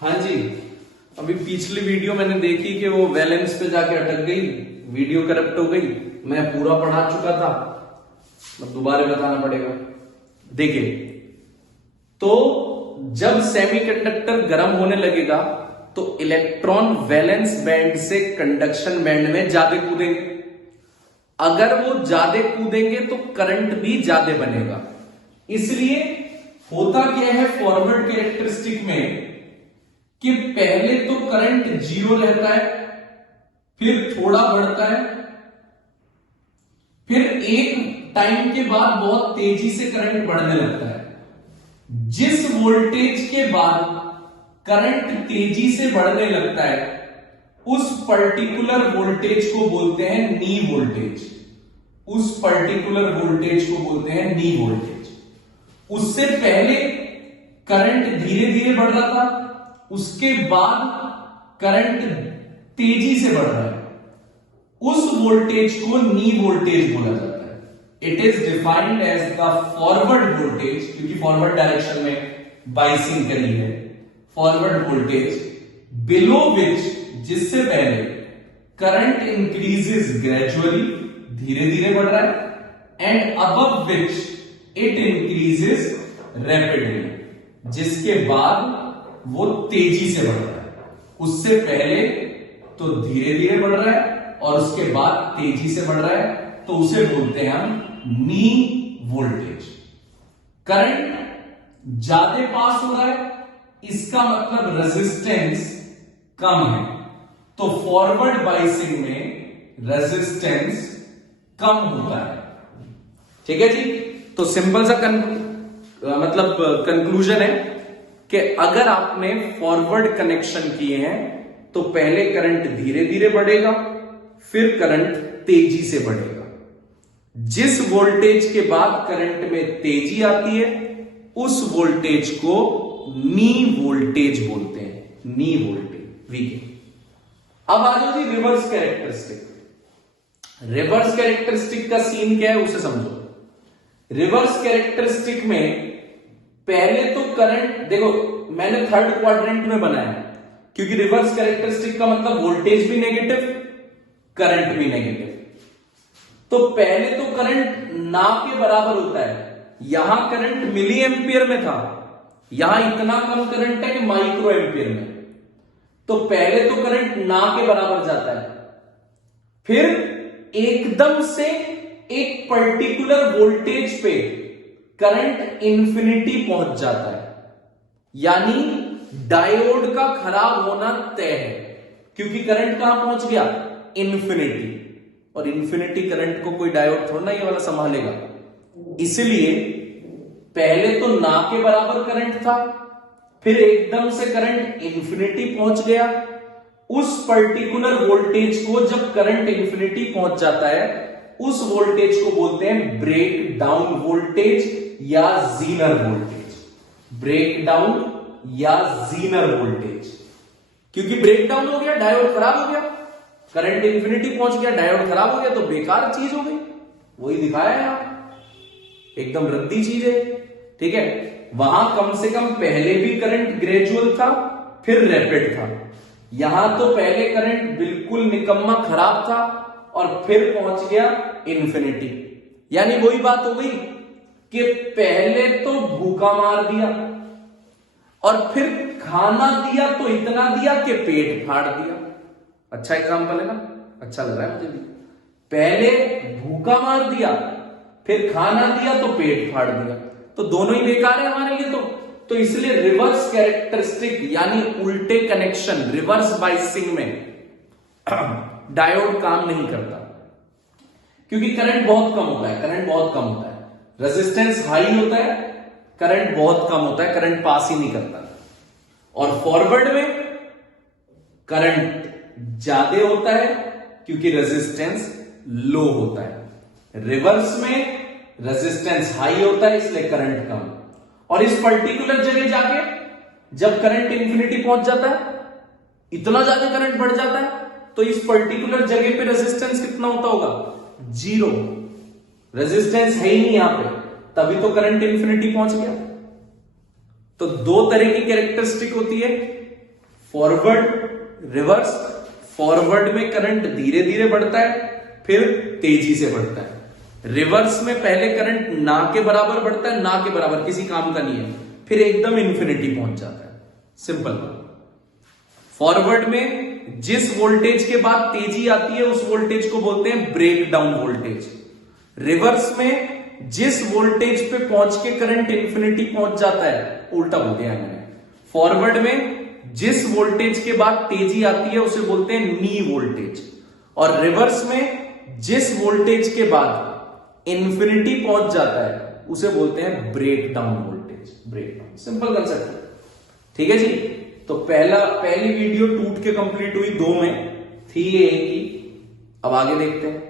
हाँ जी, अभी पिछली वीडियो मैंने देखी कि वो वैलेंस पे जाके अटक गई, वीडियो करप्ट हो गई। मैं पूरा पढ़ा चुका था, अब दोबारा बताना पड़ेगा। देखिए, तो जब सेमीकंडक्टर गर्म होने लगेगा तो इलेक्ट्रॉन वैलेंस बैंड से कंडक्शन बैंड में ज्यादा कूदेंगे। अगर वो ज्यादा कूदेंगे तो करंट भी ज्यादा बनेगा। इसलिए होता क्या है फॉरवर्ड कैरेक्टरिस्टिक में कि पहले तो करंट जीरो रहता है, फिर थोड़ा बढ़ता है, फिर एक टाइम के बाद बहुत तेजी से करंट बढ़ने लगता है। जिस वोल्टेज के बाद करंट तेजी से बढ़ने लगता है उस पर्टिकुलर वोल्टेज को बोलते हैं नी वोल्टेज। उस पर्टिकुलर वोल्टेज को बोलते हैं नी वोल्टेज। उससे पहले करंट धीरे धीरे बढ़ रहा था, उसके बाद करंट तेजी से बढ़ रहा है, उस वोल्टेज को नी वोल्टेज बोला जाता है। It is defined as the forward voltage, क्योंकि फॉरवर्ड डायरेक्शन में बाइसिंग करी है। फॉरवर्ड वोल्टेज बिलो विच, जिससे पहले करंट इंक्रीजेस ग्रेजुअली, धीरे धीरे बढ़ रहा है, and above which it increases rapidly, जिसके बाद वो तेजी से बढ़ रहा है। उससे पहले तो धीरे धीरे बढ़ रहा है और उसके बाद तेजी से बढ़ रहा है, तो उसे बोलते हैं हम नी वोल्टेज। करंट ज्यादा पास हो रहा है, इसका मतलब रेजिस्टेंस कम है, तो फॉरवर्ड बाइसिंग में रेजिस्टेंस कम होता है। ठीक है जी। तो सिंपल सा मतलब कंक्लूजन है कि अगर आपने फॉरवर्ड कनेक्शन किए हैं तो पहले करंट धीरे धीरे बढ़ेगा, फिर करंट तेजी से बढ़ेगा। जिस वोल्टेज के बाद करंट में तेजी आती है उस वोल्टेज को नी वोल्टेज बोलते हैं, नी वोल्टेज, वीके। अब आ जाओ जी रिवर्स कैरेक्टरिस्टिक। रिवर्स कैरेक्टरिस्टिक का सीन क्या है उसे समझो। रिवर्स कैरेक्टरिस्टिक में पहले तो करंट, देखो मैंने थर्ड क्वाड्रेंट में बनाया क्योंकि रिवर्स कैरेक्टरिस्टिक का मतलब वोल्टेज भी नेगेटिव, करंट भी नेगेटिव। तो पहले तो करंट ना के बराबर होता है। यहां करंट मिली एम्पियर में था, यहां इतना कम करंट है कि माइक्रो एम्पियर में। तो पहले तो करंट ना के बराबर जाता है, फिर एकदम से एक पर्टिकुलर वोल्टेज पे करंट इंफिनिटी पहुंच जाता है, यानी डायोड का खराब होना तय है, क्योंकि करंट कहां पहुंच गया, इंफिनिटी। और इंफिनिटी करंट को कोई डायोड थोड़ा ये वाला संभालेगा। इसलिए पहले तो ना के बराबर करंट था, फिर एकदम से करंट इंफिनिटी पहुंच गया। उस पर्टिकुलर वोल्टेज को जब करंट इंफिनिटी पहुंच जाता है उस वोल्टेज को बोलते हैं ब्रेक डाउन वोल्टेज या जीनर वोल्टेज। ब्रेक डाउन या जीनर वोल्टेज, क्योंकि ब्रेक डाउन हो गया, डायोड खराब हो गया, करंट इंफिनिटी पहुंच गया, डायोड खराब हो गया, तो बेकार चीज हो गई। वही दिखाया है यहां, एकदम रद्दी चीज है। ठीक है, वहां कम से कम पहले भी करंट ग्रेजुअल था, फिर रैपिड था। यहां तो पहले करंट बिल्कुल निकम्मा खराब था और फिर पहुंच गया इंफिनिटी। यानी वही बात हो गई कि पहले तो भूखा मार दिया और फिर खाना दिया तो इतना दिया कि पेट फाड़ दिया। अच्छा एग्जांपल है ना, अच्छा लग रहा है मुझे भी। पहले भूखा मार दिया, फिर खाना दिया तो पेट फाड़ दिया, तो दोनों ही बेकार है हमारे लिए। तो इसलिए रिवर्स कैरेक्टरिस्टिक यानी उल्टे कनेक्शन, रिवर्स बाइसिंग में डायोड काम नहीं करता, क्योंकि करंट बहुत कम होता है। करंट बहुत कम होता है, रेजिस्टेंस हाई होता है, करंट बहुत कम होता है, करंट पास ही नहीं करता। और फॉरवर्ड में करंट ज्यादा होता है क्योंकि रेजिस्टेंस लो होता है। रिवर्स में रेजिस्टेंस हाई होता है इसलिए करंट कम। और इस पर्टिकुलर जगह जाके जब करंट इंफिनिटी पहुंच जाता है, इतना ज्यादा करंट बढ़ जाता है, तो इस पर्टिकुलर जगह पे रेजिस्टेंस कितना होता होगा, जीरो। रेजिस्टेंस है ही नहीं यहां पे, तभी तो करंट इंफिनिटी पहुंच गया। तो दो तरह की कैरेक्टरिस्टिक होती है, फॉरवर्ड रिवर्स, फॉरवर्ड में करंट धीरे धीरे बढ़ता है फिर तेजी से बढ़ता है, रिवर्स में पहले करंट ना के बराबर बढ़ता है, ना के बराबर किसी काम का नहीं है, फिर एकदम इंफिनिटी पहुंच जाता है। सिंपल। फॉरवर्ड में जिस वोल्टेज के बाद तेजी आती है उस वोल्टेज को बोलते हैं ब्रेक डाउन वोल्टेज। रिवर्स में जिस वोल्टेज पे पहुंच के करंट इंफिनिटी पहुंच जाता है, उल्टा बोल दिया मैंने। फॉरवर्ड में जिस वोल्टेज के बाद तेजी आती है उसे बोलते हैं नी वोल्टेज, और रिवर्स में जिस वोल्टेज के बाद इंफिनिटी पहुंच जाता है उसे बोलते हैं break down voltage. Break down, simple concept. ठीक है जी। तो पहली वीडियो टूट के कंप्लीट हुई, 2 में थी ये एक ही। अब आगे देखते हैं।